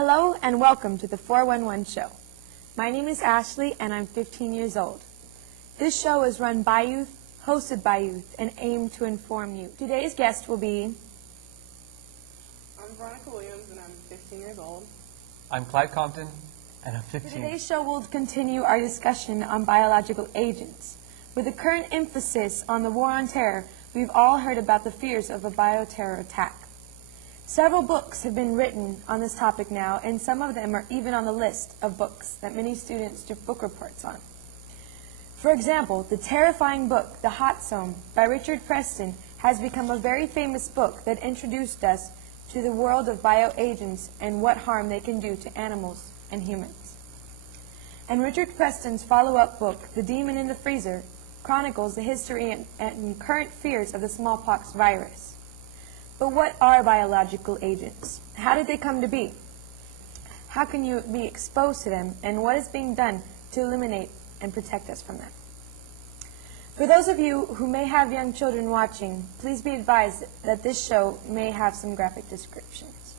Hello and welcome to the 411 show. My name is Ashley and I'm 15 years old. This show is run by youth, hosted by youth, and aimed to inform you. Today's guest will be... I'm Veronica Williams and I'm 15 years old. I'm Clyde Compton and I'm 15. Today's show will continue our discussion on biological agents. With the current emphasis on the war on terror, we've all heard about the fears of a bioterror attack. Several books have been written on this topic now, and some of them are even on the list of books that many students do book reports on. For example, the terrifying book, The Hot Zone, by Richard Preston, has become a very famous book that introduced us to the world of bioagents and what harm they can do to animals and humans. And Richard Preston's follow-up book, The Demon in the Freezer, chronicles the history and current fears of the smallpox virus. But what are biological agents? How did they come to be? How can you be exposed to them, and what is being done to eliminate and protect us from them? For those of you who may have young children watching, please be advised that this show may have some graphic descriptions.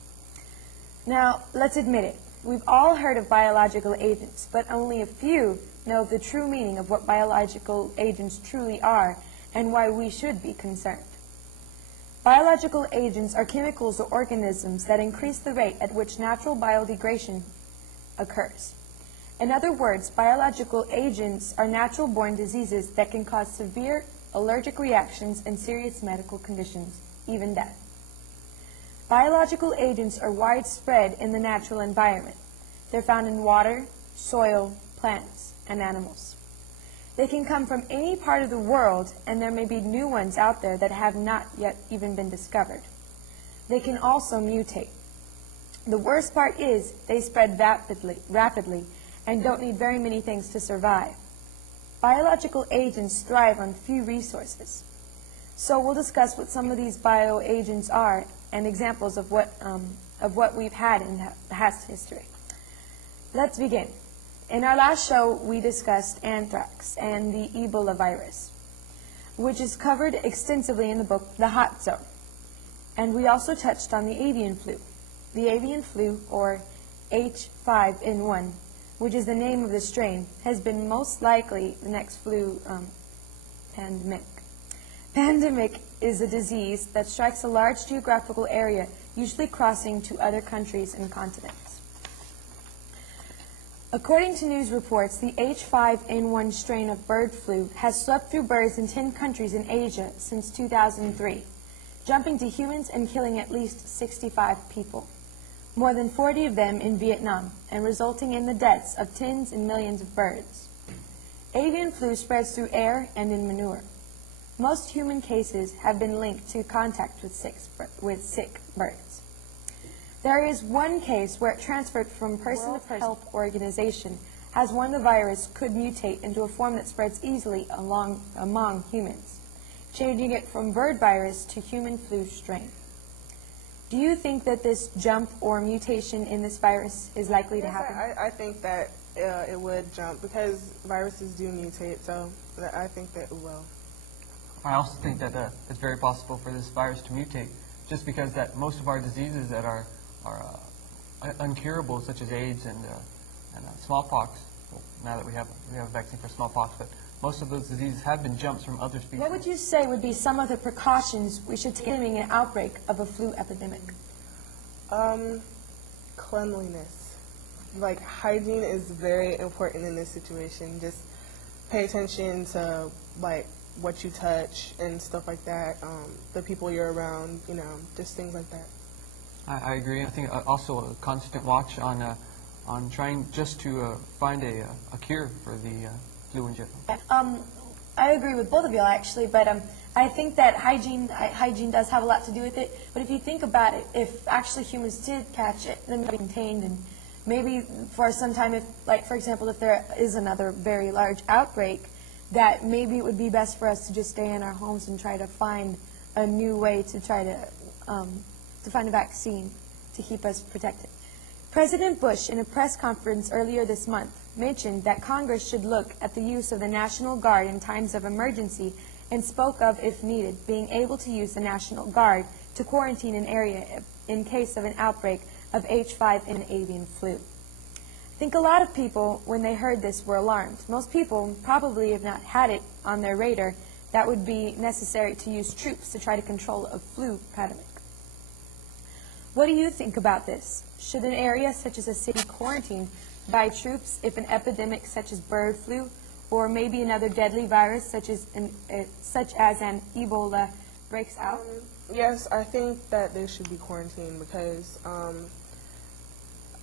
Now, let's admit it. We've all heard of biological agents, but only a few know the true meaning of what biological agents truly are and why we should be concerned. Biological agents are chemicals or organisms that increase the rate at which natural biodegradation occurs. In other words, biological agents are natural-born diseases that can cause severe allergic reactions and serious medical conditions, even death. Biological agents are widespread in the natural environment. They're found in water, soil, plants, and animals. They can come from any part of the world, and there may be new ones out there that have not yet even been discovered. They can also mutate. The worst part is they spread rapidly and don't need very many things to survive. Biological agents thrive on few resources. So we'll discuss what some of these bioagents are and examples of what we've had in the past history. Let's begin. In our last show, we discussed anthrax and the Ebola virus, which is covered extensively in the book, The Hot Zone. And we also touched on the avian flu. The avian flu, or H5N1, which is the name of the strain, has been most likely the next flu pandemic. Pandemic is a disease that strikes a large geographical area, usually crossing to other countries and continents. According to news reports, the H5N1 strain of bird flu has swept through birds in 10 countries in Asia since 2003, jumping to humans and killing at least 65 people, more than 40 of them in Vietnam, and resulting in the deaths of tens and millions of birds. Avian flu spreads through air and in manure. Most human cases have been linked to contact with sick birds. There is one case where it transferred from person to person. Health Organization has warned the virus could mutate into a form that spreads easily among humans, changing it from bird virus to human flu strain. Do you think that this jump or mutation in this virus is likely to happen? I think that it would jump because viruses do mutate, so I think that it will. I also think that it's very possible for this virus to mutate, just because that most of our diseases that are uncurable, such as AIDS and smallpox. Well, now that we have a vaccine for smallpox, but most of those diseases have been jumps from other species. What would you say would be some of the precautions we should take during an outbreak of a flu epidemic? Cleanliness. Like, hygiene is very important in this situation. Just pay attention to, like, what you touch and stuff like that, the people you're around, just things like that. I agree. I think also a constant watch on trying just to find a cure for the flu in general. I agree with both of y'all, actually, but I think that hygiene does have a lot to do with it. But if you think about it, if actually humans did catch it, then it would be contained, and maybe for some time, if, like, for example, if there is another very large outbreak, that maybe it would be best for us to just stay in our homes and try to find a new way to try to find a vaccine to keep us protected. President Bush, in a press conference earlier this month, mentioned that Congress should look at the use of the National Guard in times of emergency and spoke of, if needed, being able to use the National Guard to quarantine an area in case of an outbreak of H5N1 avian flu. I think a lot of people, when they heard this, were alarmed. Most people probably have not had it on their radar that would be necessary to use troops to try to control a flu pandemic. What do you think about this? Should an area such as a city quarantine by troops if an epidemic such as bird flu or maybe another deadly virus such as an Ebola breaks out? Yes, I think that they should be quarantined because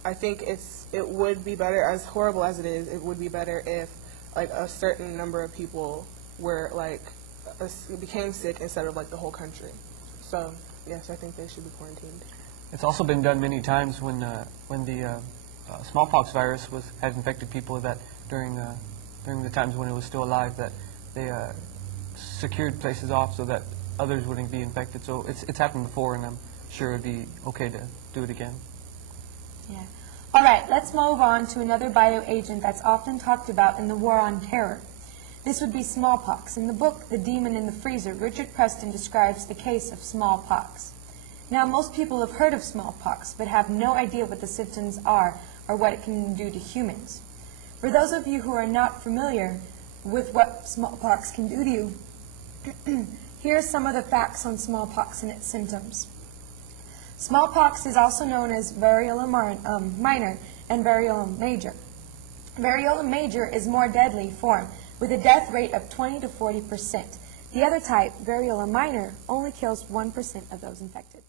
I think it would be better, as horrible as it is, it would be better if like a certain number of people were like became sick instead of like the whole country. So yes, I think they should be quarantined. It's also been done many times when the smallpox virus had infected people that during the times when it was still alive, that they secured places off so that others wouldn't be infected. So it's happened before, and I'm sure it'd be okay to do it again. Yeah. All right, let's move on to another bioagent that's often talked about in the war on terror. This would be smallpox. In the book, The Demon in the Freezer, Richard Preston describes the case of smallpox. Now, most people have heard of smallpox, but have no idea what the symptoms are or what it can do to humans. For those of you who are not familiar with what smallpox can do to you, here are some of the facts on smallpox and its symptoms. Smallpox is also known as variola minor and variola major. Variola major is more deadly form with a death rate of 20 to 40%. The other type, variola minor, only kills 1% of those infected.